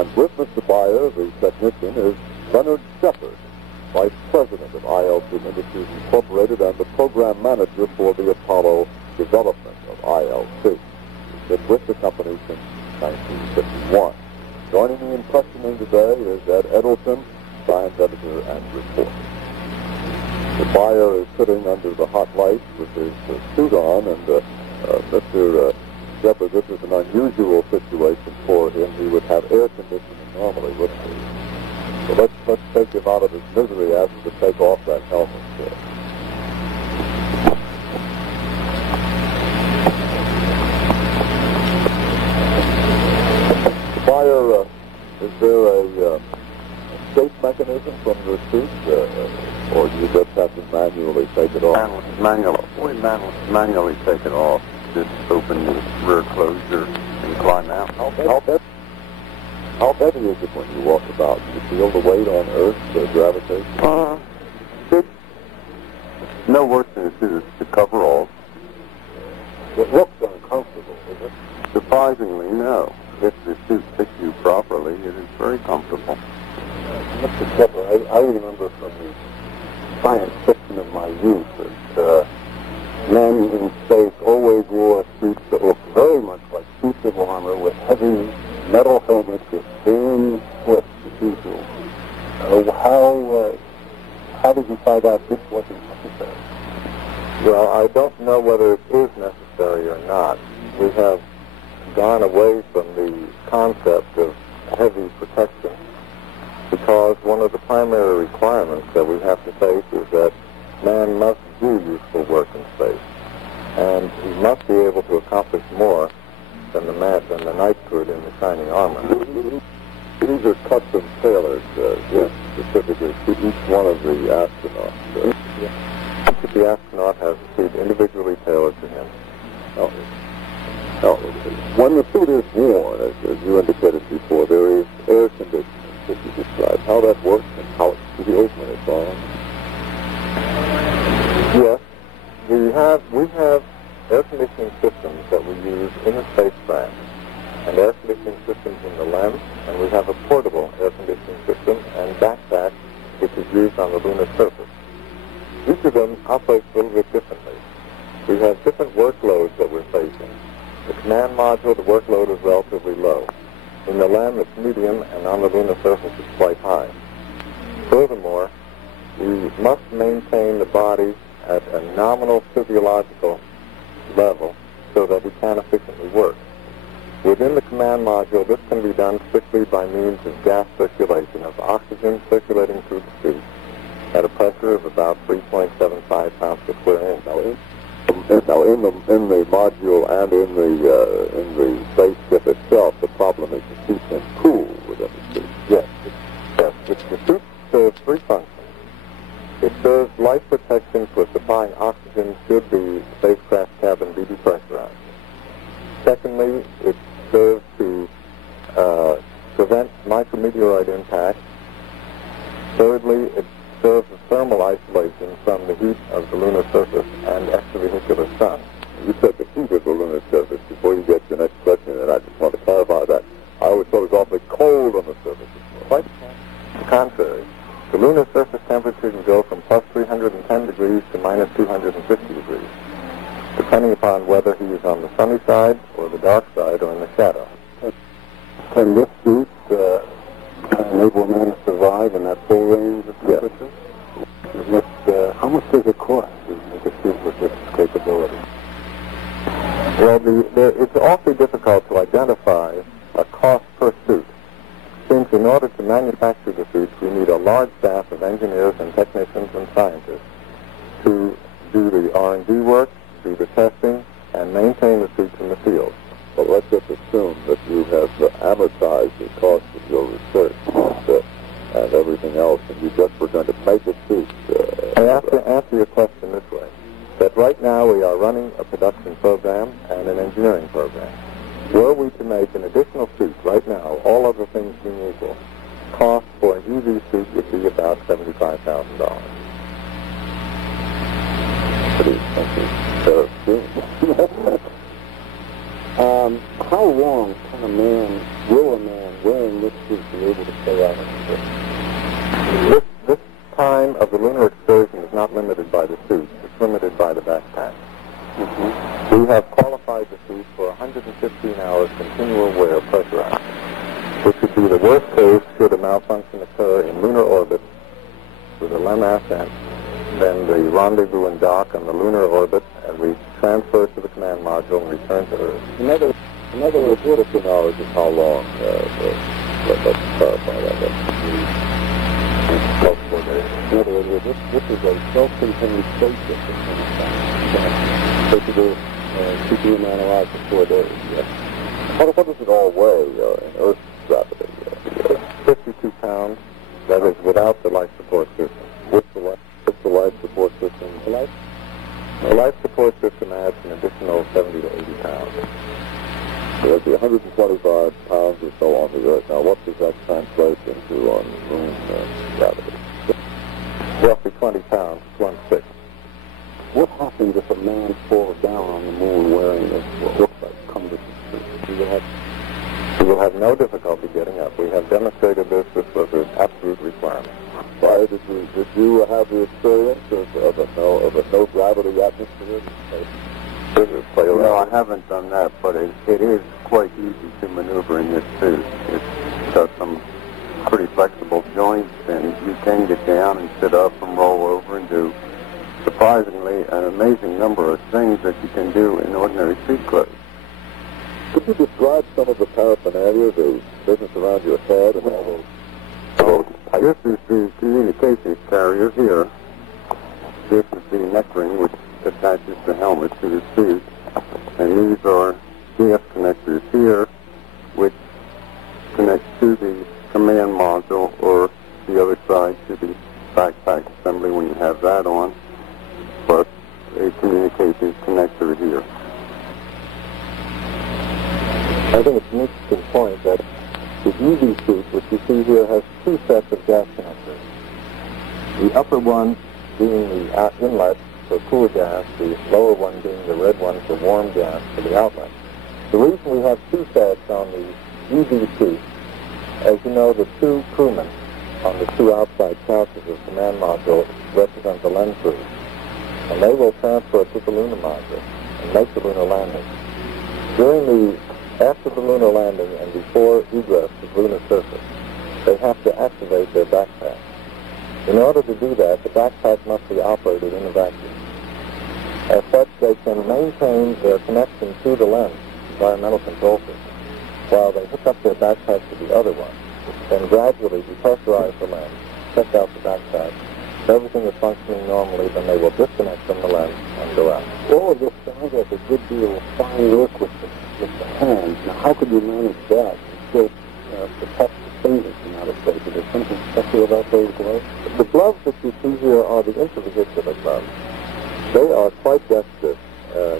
And with Mr. Beyer, the technician, is Leonard Shepard, Vice President of ILC Industries Incorporated and the Program Manager for the Apollo development of ILC. He's been with the company since 1951. Joining me in questioning today is Ed Edelson, Science Editor and Reporter. Mr. Beyer is sitting under the hot light with his suit on, and Mr. Shepard, this is an unusual situation for him. He would have air conditioning normally, wouldn't he? So let's take him out of his misery, ask him to take off that helmet. Mr. Beyer, is there a escape mechanism from the suit, or do you just have to manually take it off? We manually take it off. Just open the rear closure and climb out. How heavy is it when you walk about? Do you feel the weight on Earth, the gravitation? It's no worse than it is to cover all. It looks uncomfortable, is it? Surprisingly, no. If the suit fits you properly, it is very comfortable. Mr. Shepard, I remember from the science fiction of my youth that men in space always wore suits that looked very much like suits of armor with heavy metal helmets with thin slits as usual. How did you find out this wasn't necessary? Well, I don't know whether it is necessary or not. We have gone away from the concept of heavy protection because one of the primary requirements that we have to face is that man must do useful work in space, and he must be able to accomplish more than the knight could in the shining armor. These are custom tailors, specifically to each one of the astronauts. Each of the astronaut has a suit individually tailored to him. When the suit is worn, as you indicated before, there is air conditioning. Could you describe how that works and how it feels when it's on? Yes, we have air conditioning systems that we use in the spacecraft, and air conditioning systems in the LEM, and we have a portable air conditioning system and backpack which is used on the lunar surface. Each of them operates a little bit differently. We have different workloads that we're facing. The command module, the workload is relatively low. In the LEM, it's medium, and on the lunar surface, it's quite high. Furthermore, we must maintain the body at a nominal physiological level so that we can efficiently work. Within the command module, this can be done strictly by means of gas circulation, of oxygen circulating through the suit at a pressure of about 3.75 pounds per square inch. Now, in the module and in the spaceship itself, the problem is to keep him cool within the suit. Yes. The suit serves three functions. It serves life protection for supplying oxygen should the spacecraft cabin be depressurized. Secondly, it serves to prevent micrometeoroid impact. Thirdly, it serves as thermal isolation from the heat of the lunar surface and extravehicular sun. You said the heat of the lunar surface. Before you get to the next question, and I just want to clarify that. I always thought it was awfully cold on the surface. Quite the contrary. The lunar surface temperature can go from plus 310 degrees to minus 250 degrees, depending upon whether he is on the sunny side or the dark side or in the shadow. Can this suit enable a man to survive in that full range of temperature? Yes. How much does it cost to make a suit with this capability? Well, it's awfully difficult to identify a cost per suit, since in order to manufacture the suits, we need a large staff of engineers and technicians and scientists to do the R&D work, do the testing, and maintain the suits in the field. But let's just assume that you have amortized the cost of your research and everything else, and you just were going to make a suit. I have to answer your question this way, that right now we are running a production program and an engineering program. Were we to make an additional suit right now, all other things being equal, cost for an EV suit would be about $75,000. Pretty expensive. How long will a man wearing this suit be able to stay out in space? This time of the lunar excursion is not limited by the suit. It's limited by the backpack. We have qualified the suit for 115 hours continual wear pressurized, which would be the worst case should a malfunction occur in lunar orbit with a LEM ascent, then the rendezvous and dock on the lunar orbit, and we transfer to the command module and return to Earth. In other words, 15 hours is how long? Let's clarify that. About 4 days. In other words, this is a self-contained spaceship. Basically, keeping a man alive for 4 days. Yes. What does it all weigh in Earth's gravity? 52 pounds. That is without the life support system. What's the life support system? The life support system adds an additional 70 to 80 pounds. So that'd be 125 pounds or so on the Earth. Now, what does that translate into on Moon gravity? Roughly 20 pounds, 1/6. What happens if a man falls down on the Moon wearing what looks like cumbersome suit? We will have no difficulty getting up. We have demonstrated this. This was an absolute requirement. Why did you have the experience of a no gravity atmosphere? No, I haven't done that, but it is quite easy to maneuver in this suit. It's got some pretty flexible joints, and you can get down and sit up and roll over and do, surprisingly, an amazing number of things that you can do in ordinary suit clothes. Could you describe some of the paraphernalia, the business around your head and all those? This is the communications carrier here. This is the neck ring, which attaches the helmet to the suit. And these are GF connectors here, which connect to the command module, or the other side to the backpack assembly when you have that on, plus a communications connector here. I think it's an interesting point that the UV suit, which you see here, has two sets of gas connectors. The upper one being the inlet for cool gas, the lower one being the red one for warm gas for the outlet. The reason we have two sets on the UV suit, as you know, the two crewmen on the two outside couches of the command module represent the LEM crew, and they will transfer to the lunar module and make the lunar landing. After the lunar landing and before egress to the lunar surface, they have to activate their backpack. In order to do that, the backpack must be operated in a vacuum. As such, they can maintain their connection to the LEM, environmental control system, while they hook up their backpack to the other one, then gradually depressurize the LEM, check out the backpack. If everything is functioning normally, then they will disconnect from the LEM and go out. All of this sounds like a good deal of fine work with the hands. Now, how could you manage that and still protect the fingers from out of space? Is there something special about those gloves? The gloves that you see here are the intravehicular gloves. They are quite dexterous.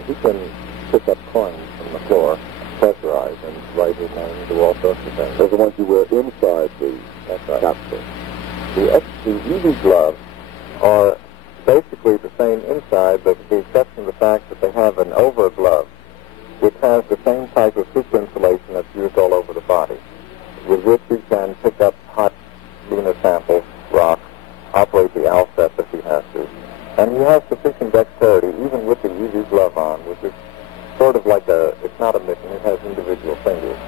He can pick up coins from the floor, pressurize, and write his name, do all sorts of things. Those are the ones you wear inside the capsule. The UV gloves are basically the same inside, but with the exception of the fact that they have an over glove, which has the same type of super insulation that's used all over the body, with which you can pick up hot lunar samples, rocks, operate the ALSET if he has to. And he has sufficient dexterity, even with the UV glove on, which is sort of like it's not a mitten, it has individual fingers.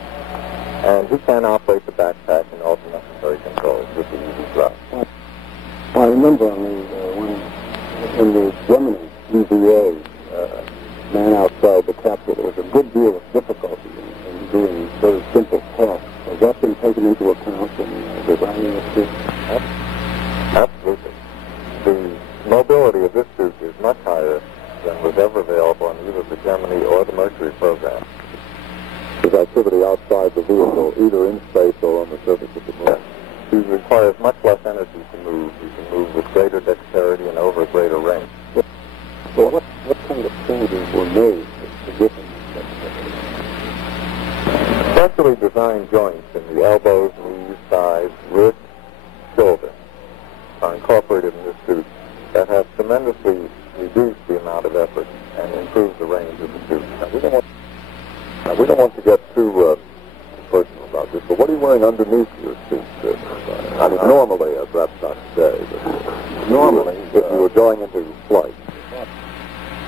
And he can operate the backpack and all the necessary controls with the UV glove. I remember in the Gemini UVA man outside the capsule, there was a good deal of difficulty in doing very simple tasks. Has that been taken into account in designing the suit? Absolutely. The mobility of this suit is much higher than was ever available on either the Gemini or the Mercury program. There's activity outside the vehicle, either in space or on the surface of the moon. He requires much less energy to move. He can move with greater dexterity and over a greater range. So what kind of changes were made to get him? Specially designed joints in the elbows, knees, thighs, wrists, shoulder are incorporated in this suit that have tremendously reduced the amount of effort and improved the range of the suit. Now, we don't want to get too personal about this, but what are you wearing underneath suit? I mean, normally, perhaps not today, but normally, if you were going into flight.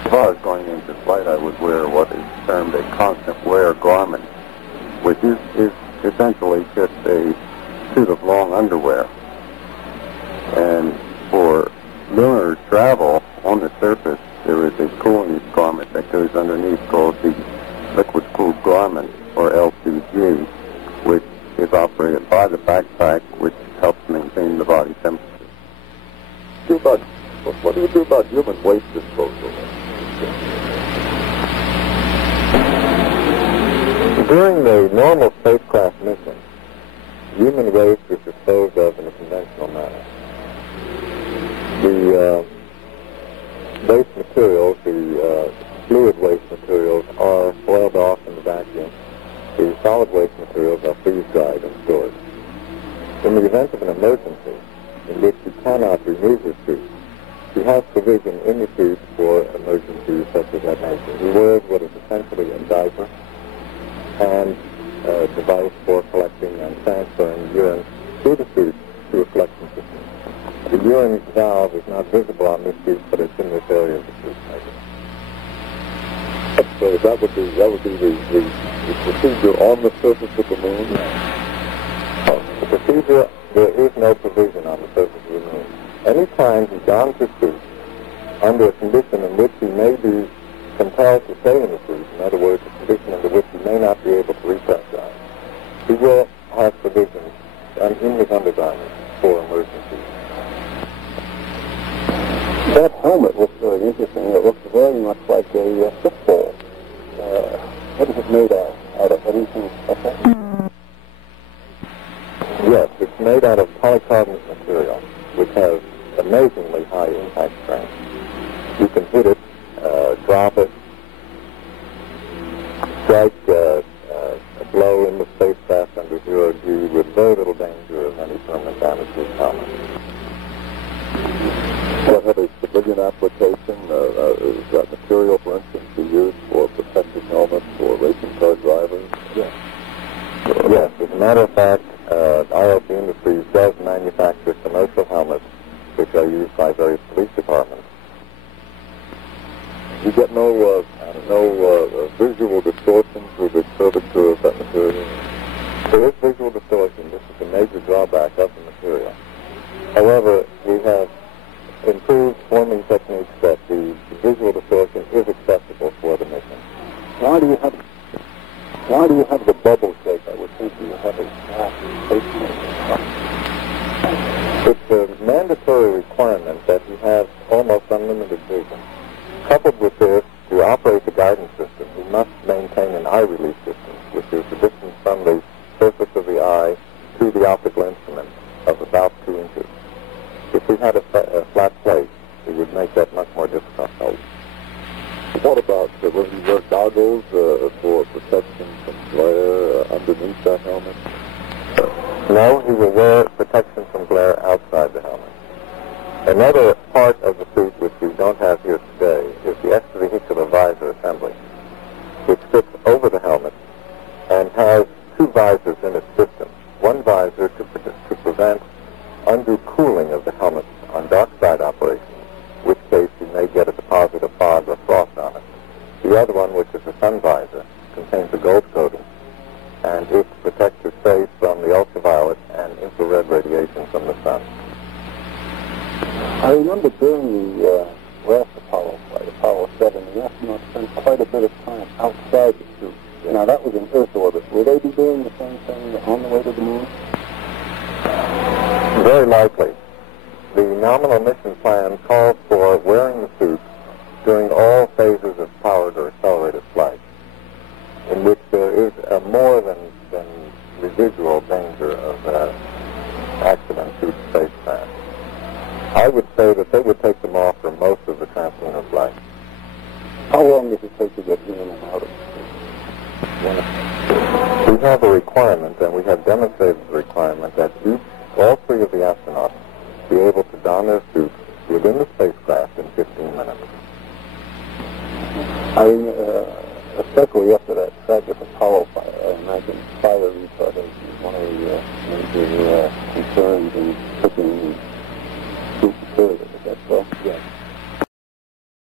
If I was going into flight, I would wear what is termed a constant wear garment, which is essentially just a suit of long underwear. And for lunar travel on the surface, there is a cooling garment that goes underneath called the liquid-cooled garment, or LCG, which is operated by the backpack, which helps maintain the body temperature. What do you do about human waste disposal? During the normal spacecraft mission, human waste is disposed of in a conventional manner. The waste materials, the fluid waste materials, are boiled off in the vacuum. The solid waste materials are freeze-dried and stored. In the event of an emergency in which you cannot remove your suit, you have provision in the suit for emergencies such as that nature. He wears what is essentially a diaper and a device for collecting and transferring urine through the suit to a collection system. The urine valve is not visible on this suit, but it's in this area of the suit. So that would be the procedure on the surface of the moon? The procedure, there is no provision on the surface of the moon. Anytime he dons his suit under a condition in which he may be compelled to stay in the suit, in other words, a condition under which he may not be able to repressurize, he will have provisions in his undergarments for emergencies. That helmet looks very interesting. It looks very much like a football. What is it made out of? Anything special? Yes, it's made out of polycarbonate material, which has amazingly high impact strength. You can hit it, drop it, strike a blow in the spacecraft under 0G with very little danger of any permanent damage to the helmet. What have a civilian application? Is that material, for instance, be used for protective helmets for racing car drivers? Yes. Yes, as a matter of fact, ILC Industries does manufacture commercial helmets which are used by various police departments. You get no visual distortion through the curvature of that material? There is visual distortion. This is a major drawback of the material. However, we have improved forming techniques that the visual distortion is acceptable for the mission. Why do you have the bubble shape? I would think you have a flat pacemaker. It's a mandatory requirement that you have almost unlimited vision. Coupled with this, to operate the guidance system, you must maintain an eye relief distance, which is the distance from the surface of the eye to the optical instrument of about 2 inches. If we had a flat plate, it would make that much more difficult. What about when you wear goggles for protection from glare underneath that helmet? No, he will wear protection from glare outside the helmet. Another part of the suit which we don't have here today is the extravehicular visor assembly, which fits over the helmet and has 2 visors in its system. One visor to prevent undue cooling of the helmet on dark side operations, in which case you may get a deposit of fog or frost on it. The other one, which is a sun visor, contains a gold coating, and it protects your face from the ultraviolet and infrared radiation from the sun. I remember during the last Apollo flight, Apollo 7, the astronauts spent quite a bit of time outside the suit. Now, that was in Earth orbit. Will they be doing the same thing on the way to the moon? Very likely. The nominal mission plan calls for wearing the suit during all phases of powered or accelerated flight, in which there is a more than residual danger of accident to the spacecraft. I would say that they would take them off for most of the translunar flight. How long does it take to get in and out of the suit? We have a requirement, and we have demonstrated the requirement, that all 3 of the astronauts be able to don their suits within the spacecraft in 15 minutes. Especially after that tragic Apollo fire, I imagine fire retardation is one of the major turns and pitching